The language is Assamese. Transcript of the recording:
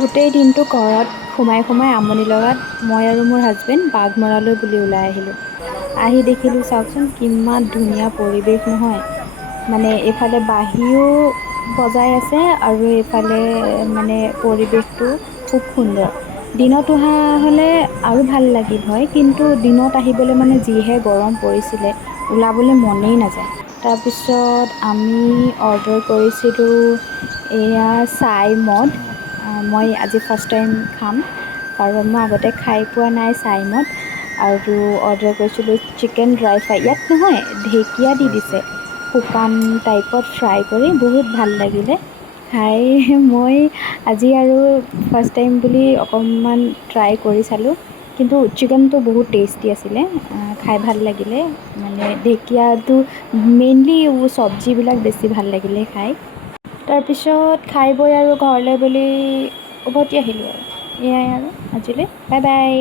গোটেই দিনটো ঘৰত সোমাই সোমাই আমনি লগাত মই আৰু মোৰ হাজবেণ্ড বাঘমৰালৈ বুলি ওলাই আহিলোঁ। আহি দেখিলোঁ চাওকচোন কিমান ধুনীয়া পৰিৱেশ নহয়। মানে এইফালে বাঁহীও বজাই আছে আৰু এইফালে মানে পৰিৱেশটো খুব সুন্দৰ। দিনত অহা হ'লে আৰু ভাল লাগিল হয়, কিন্তু দিনত আহিবলৈ মানে যিহে গৰম পৰিছিলে ওলাবলৈ মনেই নাযায়। তাৰপিছত আমি অৰ্ডাৰ কৰিছিলোঁ এয়া চাই মদ। মই আজি ফাৰ্ষ্ট টাইম খাম, কাৰণ মই আগতে খাই পোৱা নাই চাই মদ। আৰু অৰ্ডাৰ কৰিছিলোঁ চিকেন ড্ৰাই ফ্ৰাই, ইয়াত নহয় ঢেকীয়া দি দিছে শুকান টাইপত ফ্ৰাই কৰি, বহুত ভাল লাগিলে খাই। মই আজি আৰু ফাৰ্ষ্ট টাইম বুলি অকণমান ট্ৰাই কৰি চালোঁ, কিন্তু চিকেনটো বহুত টেষ্টি আছিলে, খাই ভাল লাগিলে। মানে ঢেকীয়াটো মেইনলি চব্জিবিলাক বেছি ভাল লাগিলে খাই। তাৰপিছত খাই বৈ আৰু ঘৰলৈ বুলি উভতি আহিলোঁ আৰু এয়াই আৰু আজিলৈ বাই বাই।